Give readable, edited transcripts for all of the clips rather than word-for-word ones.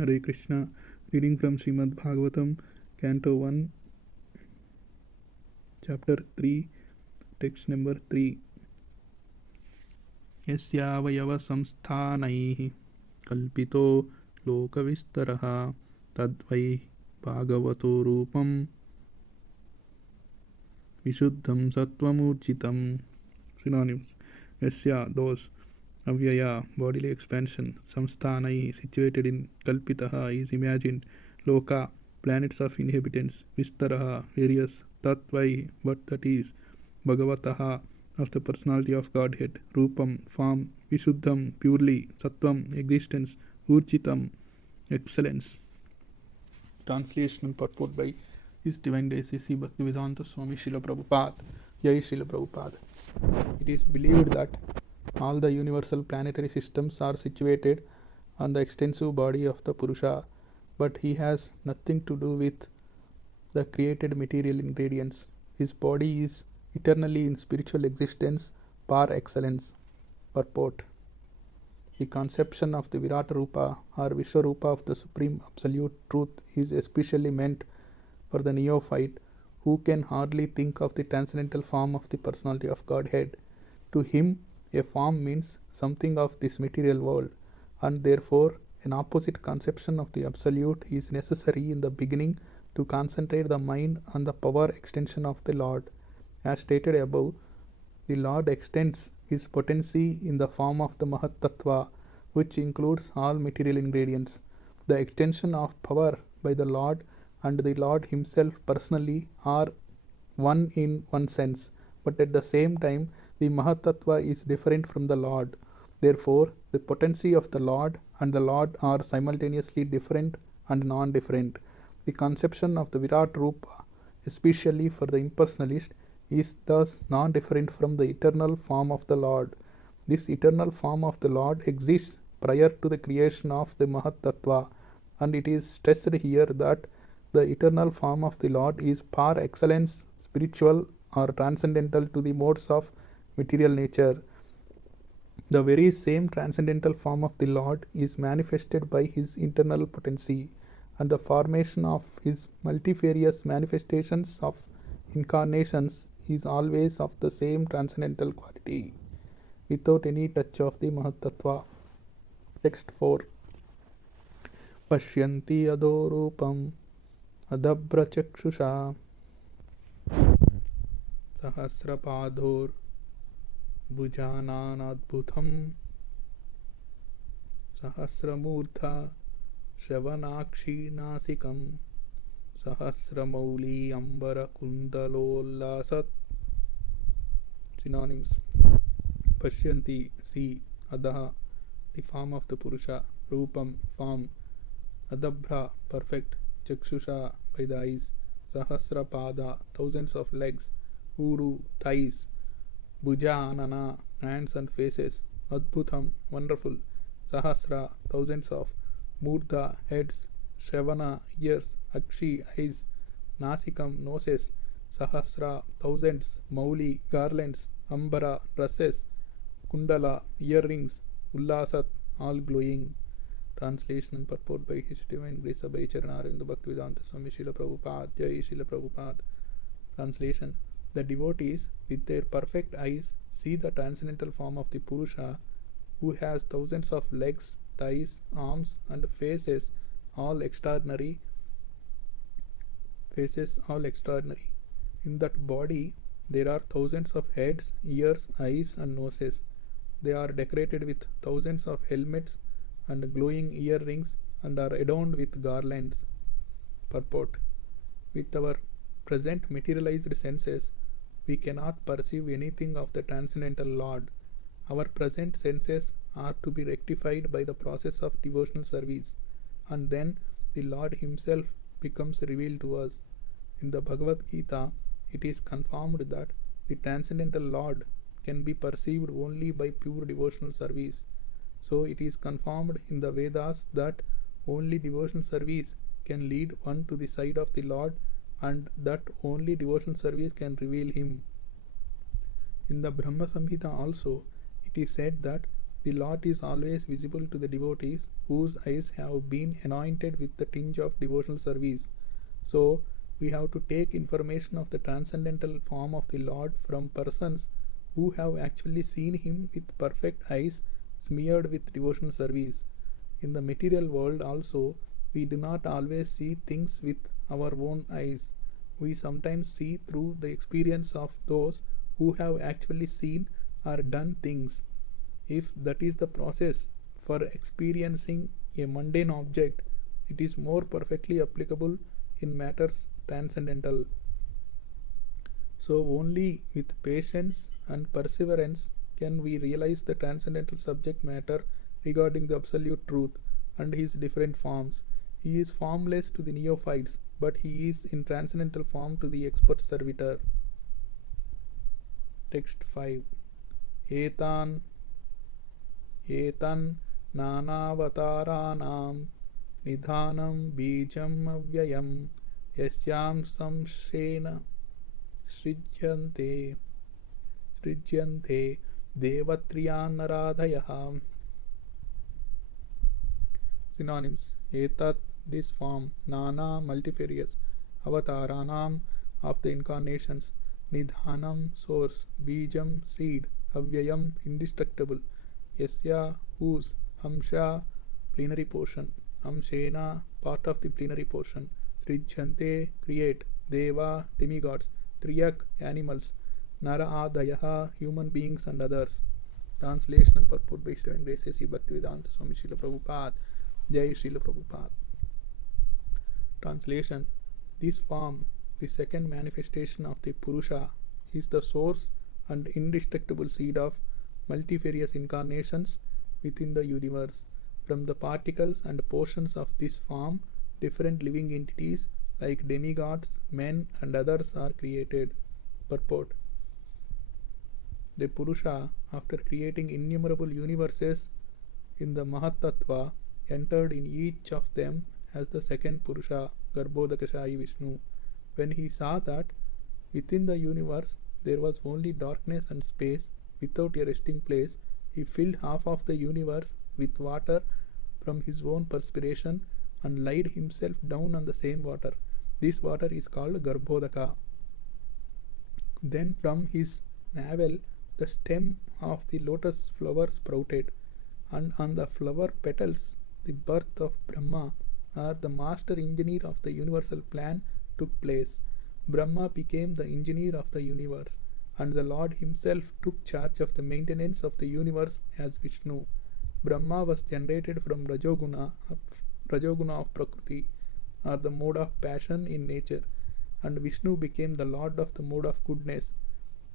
Hare Krishna. Reading from Srimad Bhagavatam, Canto 1, Chapter 3, Text number 3. यस्यावयवसंस्थानैः कल्पितो लोकविस्तरः तद्वै भागवतो रूपं विशुद्धं सत्त्वमूर्जितम्. Synonyms. Yasya, those. Avyaya, bodily expansion. Samsthanai, situated in. Kalpitaha, is imagined. Loka, planets of inhabitants. Vistaraha, various. Tatvai, what that is. Bhagavataha, of the personality of Godhead. Rupam, form. Vishuddham, purely. Sattvam, existence. Urchitam, excellence. Translation and purport by His Divine Grace C. Bhaktivedanta Swami Srila Prabhupada. Jai Srila Prabhupada. It is believed that all the universal planetary systems are situated on the extensive body of the Purusha, but he has nothing to do with the created material ingredients. His body is eternally in spiritual existence par excellence. Purport. The conception of the Virat Rupa or Vishwarupa of the Supreme Absolute Truth is especially meant for the neophyte who can hardly think of the transcendental form of the personality of Godhead. To him, a form means something of this material world, and therefore an opposite conception of the Absolute is necessary in the beginning to concentrate the mind on the power extension of the Lord. As stated above, the Lord extends his potency in the form of the Mahat Tattva, which includes all material ingredients. The extension of power by the Lord and the Lord himself personally are one in one sense, but at the same time the Mahatattva is different from the Lord. Therefore, the potency of the Lord and the Lord are simultaneously different and non-different. The conception of the Virat Rupa, especially for the impersonalist, is thus non-different from the eternal form of the Lord. This eternal form of the Lord exists prior to the creation of the Mahatattva, and it is stressed here that the eternal form of the Lord is par excellence spiritual or transcendental to the modes of material nature. The very same transcendental form of the Lord is manifested by his internal potency, and the formation of his multifarious manifestations of incarnations is always of the same transcendental quality, without any touch of the Mahatattva. Text 4. Pashyanti adorupam adabhrachakshusha सहस्रपादोर भुजानानाद्भुतं सहस्रमूर्धा श्रवणाक्षी नासिकं सहस्रमौली अम्बरकुन्दलोल्लासत्. Synonyms. Pashyanti, see. Adaha, the form of the Purusha. Rupam, form. Adabhra, perfect. Chakshusha, by the eyes. Sahasrapada, thousands of legs. Uru, thighs. Bhuja anana, hands and faces. Adbhutam, wonderful. Sahasra, thousands of. Murdha, heads. Shravana, ears. Akshi, eyes. Nasikam, noses. Sahasra, thousands. Mauli, garlands. Ambara, dresses. Kundala, earrings. Ullasat, all glowing. Translation and purport by His Divine Grace Abhay Charanarvinda Bhaktivedanta Swami Srila Prabhupada. Jai Srila Prabhupada. Translation. The devotees with their perfect eyes see the transcendental form of the Purusha, who has thousands of legs, thighs, arms and faces, all extraordinary. In that body there are thousands of heads, ears, eyes and noses. They are decorated with thousands of helmets and glowing earrings and are adorned with garlands. Purport. With our present materialized senses, we cannot perceive anything of the transcendental Lord. Our present senses are to be rectified by the process of devotional service, and then the Lord himself becomes revealed to us. In the Bhagavad Gita, it is confirmed that the transcendental Lord can be perceived only by pure devotional service. So it is confirmed in the Vedas that only devotional service can lead one to the side of the Lord, and that only devotional service can reveal him. In the Brahma Samhita also, it is said that The Lord is always visible to the devotees whose eyes have been anointed with the tinge of devotional service. So, we have to take information of the transcendental form of the Lord from persons who have actually seen Him with perfect eyes smeared with devotional service. In the material world also, we do not always see things with our own eyes. We sometimes see through the experience of those who have actually seen or done things. If that is the process for experiencing a mundane object, it is more perfectly applicable in matters transcendental. So, only with patience and perseverance can we realize the transcendental subject matter regarding the Absolute Truth and his different forms. He is formless to the neophytes, but he is in transcendental form to the expert servitor. Text 5. Etan एतन् नानावताराणां निधानं बीजम् अव्ययं यस्यां संशयेन सृज्यन्ते देवत्रियान्नराधयः. Synonyms: Etat, this form, Nana, multifarious, Avataranam, of the incarnations, Nidhanam, source, Bijam, seed, Avyayam, indestructible, Yasya, whose, Amsha, plenary portion, Amshena, part of the plenary portion, Srijyante, create, Deva, demigods, Triyak, animals, Nara Adayaha, human beings and others. Translation and purport by His Divine Grace A.C. Bhaktivedanta Swami Srila Prabhupada. Jai Srila Prabhupada. Translation: this form, the second manifestation of the Purusha, is the source and indestructible seed of multifarious incarnations within the universe. From the particles and portions of this form, different living entities like demigods, men, and others are created. Purport: the Purusha, after creating innumerable universes in the Mahatattva, entered in each of them as the second Purusha, Garbhodakashayi Vishnu. When he saw that within the universe there was only darkness and space without a resting place, he filled half of the universe with water from his own perspiration and laid himself down on the same water. This water is called Garbhodaka. Then from his navel the stem of the lotus flower sprouted, and on the flower petals the birth of Brahma, or the master engineer of the universal plan, took place. Brahma became the engineer of the universe, and the Lord himself took charge of the maintenance of the universe as Vishnu. Brahma was generated from Rajoguna of Prakriti, or the mode of passion in nature, and Vishnu became the Lord of the mode of goodness.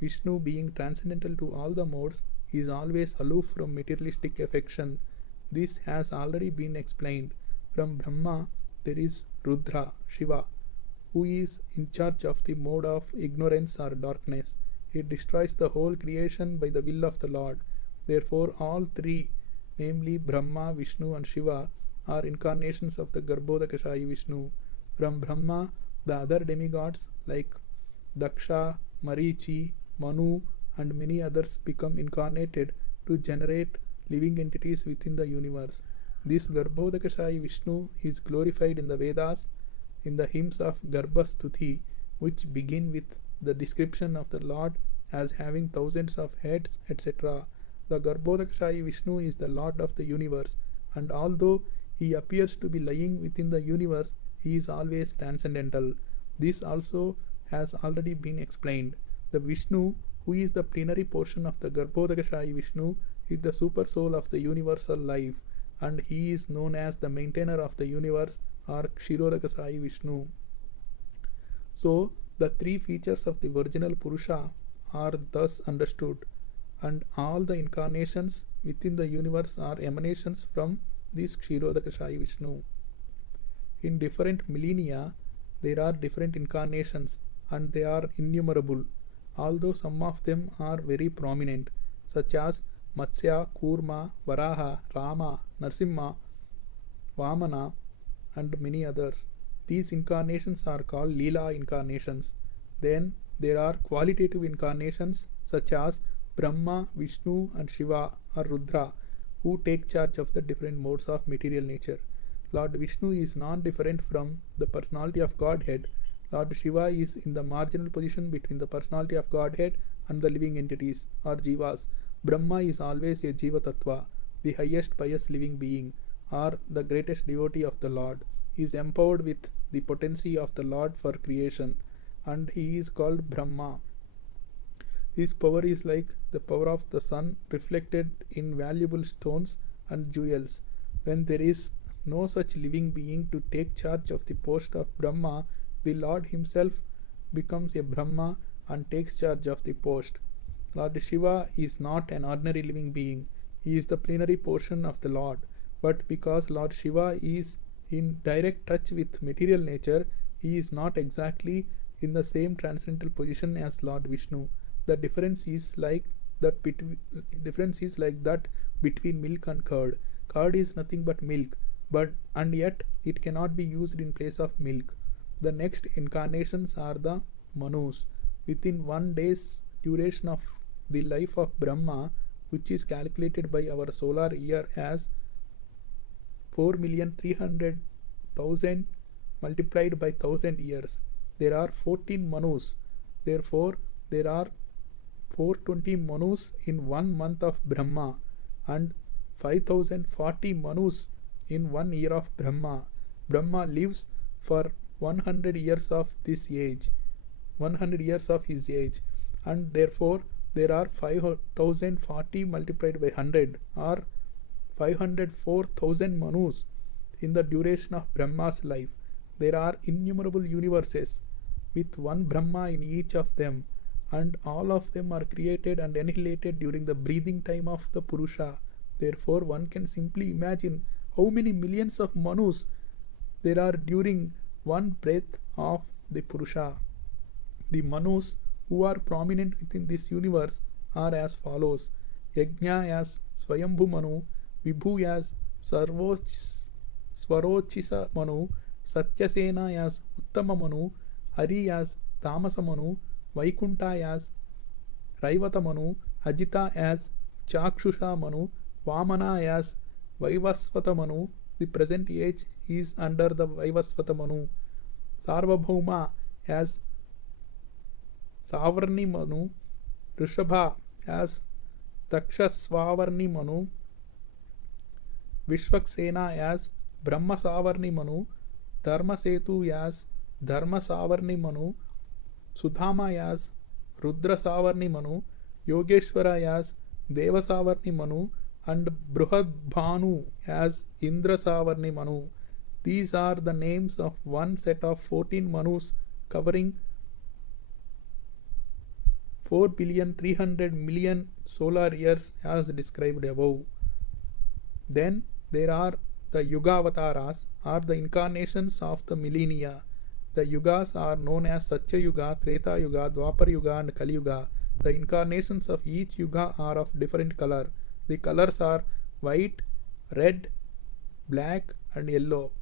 Vishnu, being transcendental to all the modes, is always aloof from materialistic affection. This has already been explained. From Brahma there is Rudra, Shiva, who is in charge of the mode of ignorance or darkness. He destroys the whole creation by the will of the Lord. Therefore all three, namely Brahma, Vishnu and Shiva, are incarnations of the Garbhodakashayi Vishnu. From Brahma the other demigods like Daksha, Marichi, Manu and many others become incarnated to generate living entities within the universe. This Garbhodakashayi Vishnu is glorified in the Vedas in the hymns of Garbhastuti, which begin with the description of the Lord as having thousands of heads, etc. The Garbhodakashayi Vishnu is the Lord of the universe, and although he appears to be lying within the universe, he is always transcendental. This also has already been explained. The Vishnu, who is the plenary portion of the Garbhodakashayi Vishnu, is the super soul of the universal life, and he is known as the maintainer of the universe, or Kshirodakashayi Vishnu. So, the three features of the virginal Purusha are thus understood, and all the incarnations within the universe are emanations from this Kshirodakashayi Vishnu. In different millennia, there are different incarnations, and they are innumerable, although some of them are very prominent, such as Matsya, Kurma, Varaha, Rama, Narsimha, Vamana, and many others. These incarnations are called Leela incarnations. Then there are qualitative incarnations such as Brahma, Vishnu, and Shiva or Rudra. who take charge of the different modes of material nature. Lord Vishnu is non different from the personality of Godhead. Lord Shiva is in the marginal position between the personality of Godhead and the living entities or Jivas. Brahma is always a Jiva Tattva, the highest pious living being, or the greatest devotee of the Lord. He is empowered with the potency of the Lord for creation, and he is called Brahma. His power is like the power of the sun reflected in valuable stones and jewels. When there is no such living being to take charge of the post of Brahma, the Lord himself becomes a Brahma and takes charge of the post. Lord Shiva is not an ordinary living being. He is the plenary portion of the Lord. But because Lord Shiva is in direct touch with material nature, he is not exactly in the same transcendental position as Lord Vishnu. The difference is like that between milk and curd. Curd is nothing but milk, and yet it cannot be used in place of milk. The next incarnations are the Manus. Within 1 day's duration of the life of Brahma, which is calculated by our solar year as 4,300,000 multiplied by 1000 years, there are 14 Manus. Therefore, there are 420 Manus in 1 month of Brahma and 5040 Manus in 1 year of Brahma. Brahma lives for 100 years of this age, 100 years of his age, and therefore there are 5040 multiplied by 100 or 504,000 Manus in the duration of Brahma's life. There are innumerable universes with one Brahma in each of them, and all of them are created and annihilated during the breathing time of the Purusha. Therefore, one can simply imagine how many millions of Manus there are during one breath of the Purusha. The Manus who are prominent within this universe are as follows: Yajna as Swayambhu Manu, Vibhu as Swarochisa Manu, Satyasena as Uttama Manu, Hari as Tamasa Manu, Vaikunta as Raivata Manu, Ajita as Chakshusha Manu, Vamana as Vaivasvata Manu. The present age is under the Vaivasvata Manu. Sarvabhauma as Savarni Manu, Rishabha as Takshaswavarni Manu, Vishwaksena as Brahma Savarni Manu, Dharmasetu as Dharma Savarni Manu, Sudhama as Rudra Savarni Manu, Yogeshwara as Deva Savarni Manu, and Bruhadbhanu as Indra Savarni Manu. These are the names of one set of 14 Manus covering 4,300,000,000 solar years as described above. Then there are the Yugavataras, or the incarnations of the millennia. The Yugas are known as Satya Yuga, Treta Yuga, Dwapar Yuga and Kali Yuga. The incarnations of each Yuga are of different color. The colors are white, red, black and yellow.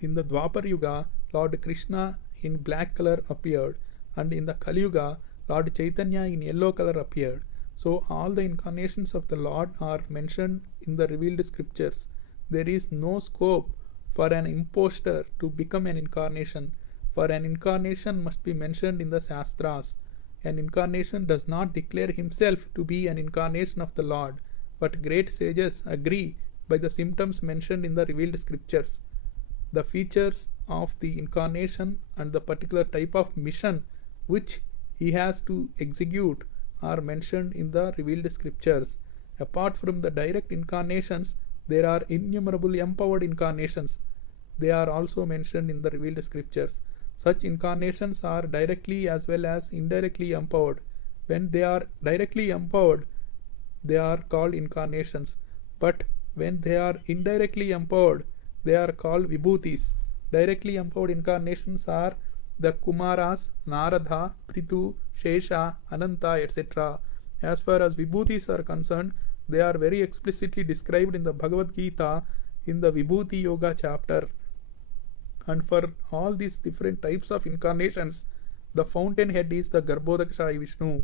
In the Dwapar Yuga, Lord Krishna in black color appeared, and in the Kali Yuga, Lord Chaitanya in yellow color appeared. So all the incarnations of the Lord are mentioned in the revealed scriptures. There is no scope for an impostor to become an incarnation, for an incarnation must be mentioned in the Shastras. An incarnation does not declare himself to be an incarnation of the Lord, but great sages agree by the symptoms mentioned in the revealed scriptures. The features of the incarnation and the particular type of mission which he has to execute are mentioned in the revealed scriptures. Apart from the direct incarnations, there are innumerable empowered incarnations. They are also mentioned in the revealed scriptures. Such incarnations are directly as well as indirectly empowered. When they are directly empowered, they are called incarnations. But when they are indirectly empowered, they are called vibhutis. Directly empowered incarnations are the Kumaras, Narada, Prithu, Shesha, Ananta, etc. As far as vibhutis are concerned, they are very explicitly described in the Bhagavad Gita in the Vibhuti Yoga chapter. And for all these different types of incarnations, the fountainhead is the Garbhodakashayi Vishnu.